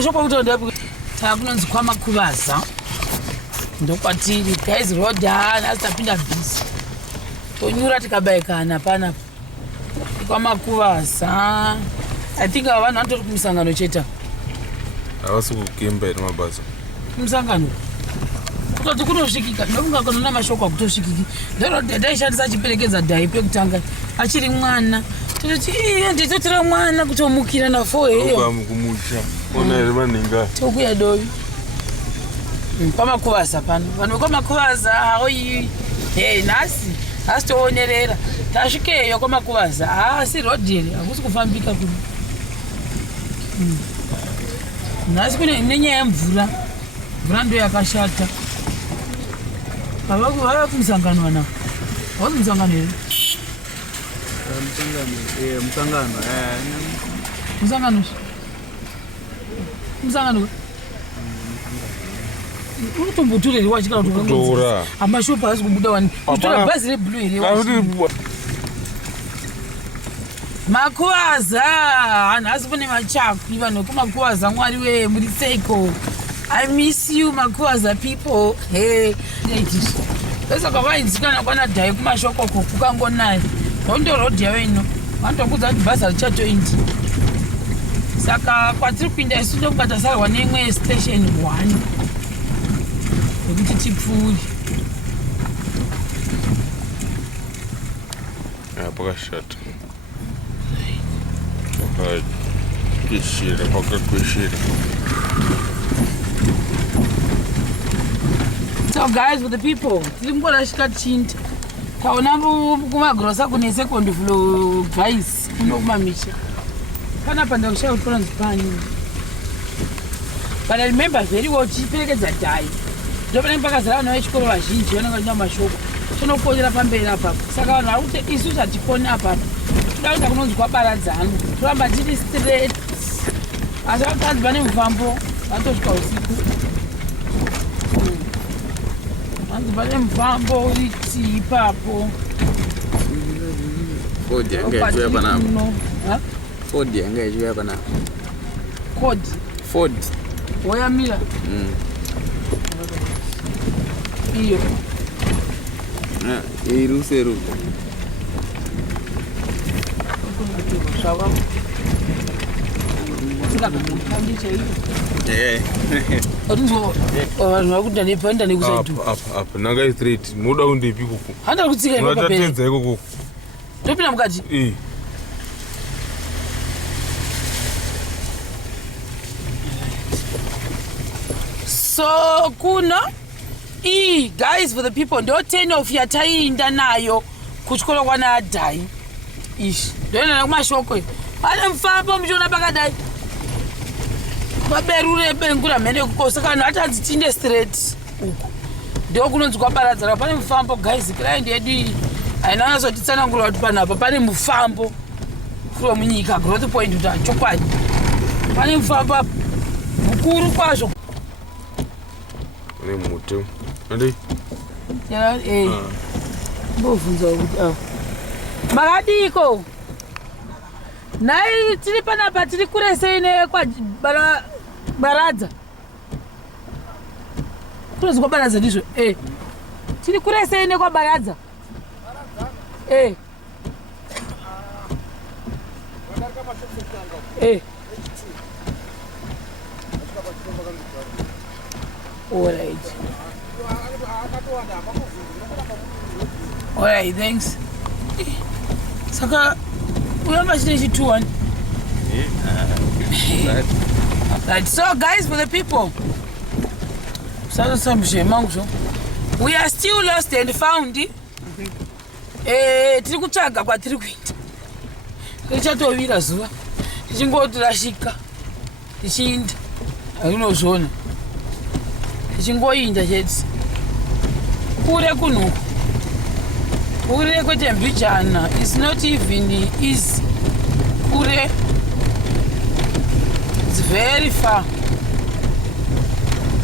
mashoko kuti ndapi takunonzi kwaMakuvaza ndokwatiri guys road asi tapinda bhizi tonyura tikabayikana panapa kwaMakuvaza. I think vanhu vanotori kumusangano cheta havasi kukemba iri mabasa kumusangano kutoti kunosvikika ndokunga kunona mashoko akutosvikiki ndaishandisa achiperekedza dhai pekutanga achiri mwana tototi nditotira mwana kutomukira nafoheyokumusha ona here manhinga tokuya dovi kwaMakuvaza pano vanhu vekwaMakuvaza oii nhasi hasi toonerera tasvikeyo kwaMakuvaza asi rodheri hakusi kufambika kuno nhasi kune nenyaya yemvura mvura ndo yakashata vava kumusangano vanavo vasi kumusangano here musangano uri kutombotoreri wachikana kutora amashopu hasi kubuda wani kutora bhazi rebhulu here Makuvaza hanhasi kune machakwi vanhu vekuMakuvaza mwari wee muri seiko. I miss you Makuvaza people. Hey pesa kwavainzikana kwana dhai kumashoko ko kukangonayo hondo road yavo ino vanotokudza kuti bhazi richatoindi saka kwatiri kuinda isu ndokubatasarwa neimwe station 1 yekuti tipfuuri pakashata pakakishira pakakwishira. So guys, with the people, tiri mungorashika chinda taona kumagrosa kune second floor guys kuno kumamisha panapa ndakushaya kuti panonzi panyi but I remember very well tichiperekedza dhai ndopanenge pakazara vana vechikoro vazhinji vanenge vachiita mashoko tonofonera pamberi apapo saka vanhu vari kuti isu zvatikoni apapo toda kuita kunonzi KuBaradzanwa toramba tiri straight asi vakadzi vane mufambo vatosvika usiku vanzi vane mufambo uriti ipapo Ford yanga ichiuya panapa. Ford yanga ichiuya panapa. Ford woyamira iyo iruseru vanhu vakuita nepanda nekusaitu apa nanga straight muda kundepi kuku handa kutsika unatatedza ikoko topinda mukati so kuno guys for the people ndo 10 of yatainda nayo kuchikoro kwana dhai ishi ndoenda kumashoko ane mufambo muchiona pakadai vaberure bengura mhene kukosa kana atanzi tinde straight uku ndo kunonzi KuBaradzanwa pane mufambo guys client yedu iyi haina nazotitsanangura kuti panapa pane mufambo from nyika growth point kuti achokwadi pane mufambo mukuru kwazvo ne muti andi mbovhunza kuti makadiko nhai tiri panapa tiri kuresei nekwaBaradza kunonzi KuBaradza ndizvo tiri kuresei nekwaBaradza alright thanks saka uyamba chine chituwani right so guys for the people sasamshemangu we are still lost and found tiri kutsvaga kwatiri kuita richatovira zuva tichingotirashika tichiinda harinozvona tichingoinda chete kure kunhuku kure kwetembijana is not even easy kure it's very far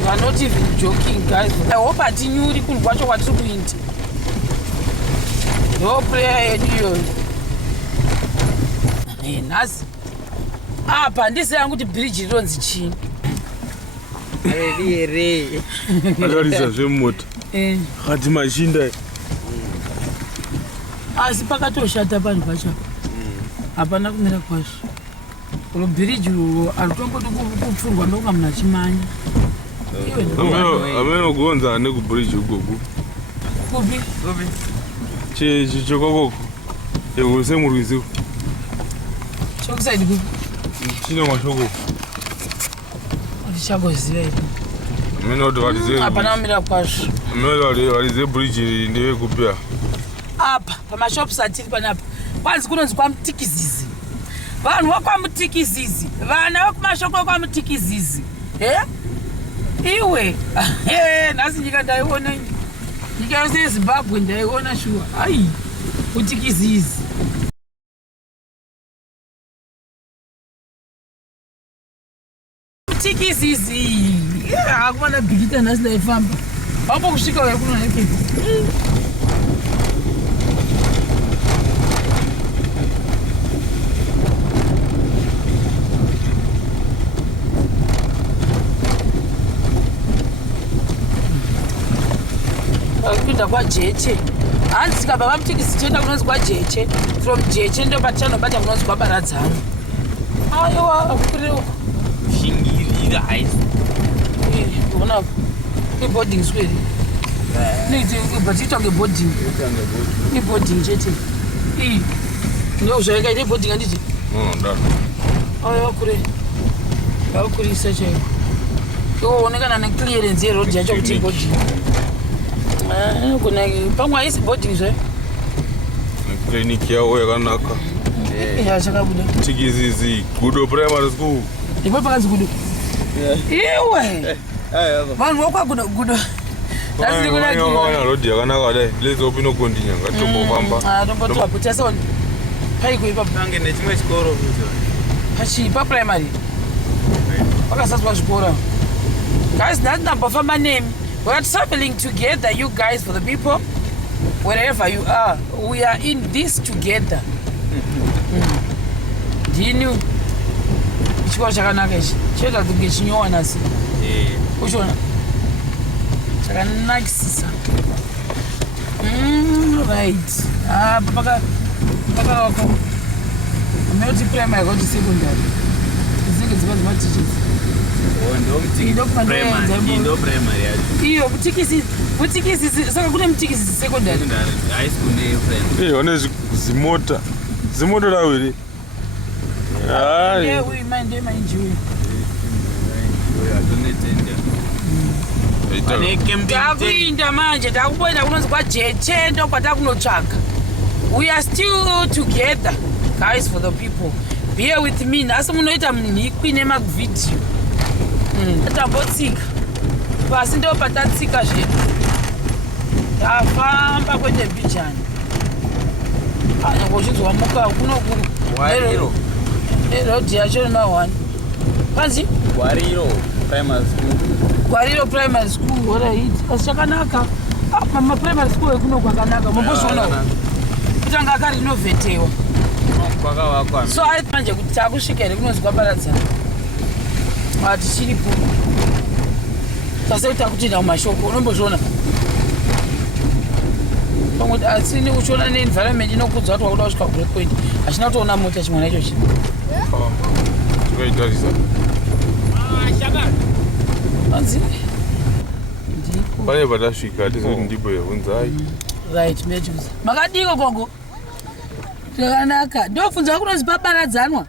we are not even joking guys I hope hatinyuri kunhu kwacho kwatiri kuinda ndo prayer yedu iyoyo nhasi apa ndisi yangu kuti bridge rinonzi chini Re. Ataridza zvemota. Hati mashinda. Asi pakatoshata panhu pacho. Hapana kumira kwazvo. Ro bridge ro arutomboti kupfurwa ndokunga munhu achimanya. Ameno gonza nekubridge ugogo. Kubi. Chokoko. Yegose murwizi. Chokusaidi kubi. Chine mashoko. Ndichagoziva ipo. Ameno kuti valize. Hapana kumira kwazvo. Ameno valize bridge ndeve kupia. Apa pamashops atiri panapa kwanzi kunonzi kwaMutikizizi. Vanhu vakwaMutikizizi, vana vekumashoko kwaMutikizizi. Iwe nhasi nyika ndaiona, nyika yose yeZimbabwe ndaiona shuwa. Ai, Mutikizizi. Mutikizizi. Hakumana bhikita nhasi ndaifamba. Wambo kusvika uye kuno nekepo. Kupinda kwaJeche. Hanzi tikabva paMutikizizi toenda kunonzi kwaJeche. From Jeche ndo patichanobata kunonzi kwaBaradzanwa. Aiwa, akurewo. Shingirira haisi. Unapo. Boarding school. But you talk about boarding. Ni boarding chete. Ndio ushaweka ile boarding anditi. Ndaro. Ayo kure. Kuri search. Onekana na clearance road yacho kuti boarding. Kuna pamwe isi boarding zve. Clinic yao yakanaka. Chakabuda. Mutikizizi, Gudo Primary School. Ipo pakazi Gudo. Iwe. Vanhu vokwagudo. That's kuna kiwa road yakanaka dai. Lezo pino kondinya ngatombofamba. Tombotoa kuti asoni. Pai kuipa Pange nechimwe chikoro kuzo. Pachipa primary. Pakasaswa zvikora. Guys, that's number for my name. We are traveling together, you guys, for the people. Wherever you are, we are in this together. Do you know? Chikoro chakanaka ichi. Chega kunge chinyowa nasi. Uchiona? Chakanakisisa. Right. Pakawaka. Ameuti primary kuti secondary. Izinge dzimwe teachers. Ndo primary yacho. Iyo Mutikizizi saka kune Mutikizizi secondary. High school ne friend. One zimota. Zimota rawiri. Ai. We mind you. Takuinda manje takumboenda kunonzi kwaJeche ndo kwatakunotsvaga. We are still together, guys, for the people. Bear with me. Nhasi munoita munhikwi nemavidhiyo. Tambotsika. Pasi ndo patatsika zvedu. Tafamba kwende mbichani. Nyangozvinzwa muka kunoku. Wariro. Road yacho nema1. Panzi? Wariro Primary School. Wariro Primary School, alright. Asi chakanaka. Mama primary school ekuno kwakanaka. Mumbozviona. Kutanga akari rinovetewa. Kwakawakwa. So I manje kuti takusvika here kunonzi kwaBaradzanwa. Tichiripo. Tasekuita kuti mashoko unombozviona. Pamwe asini uchiona neenvironment inokudza kuti wakuda kusvika kuBreak Point. Hachina kutoona mota chimwana ichochi. Tikaitarisa. Shaka. Anzi. Pane patasvika tizoti ndipo yevunzai. Right, mejuza. Makadiko kongo. Zvakanaka. Ndofunza kunonzi kwaBaradzanwa.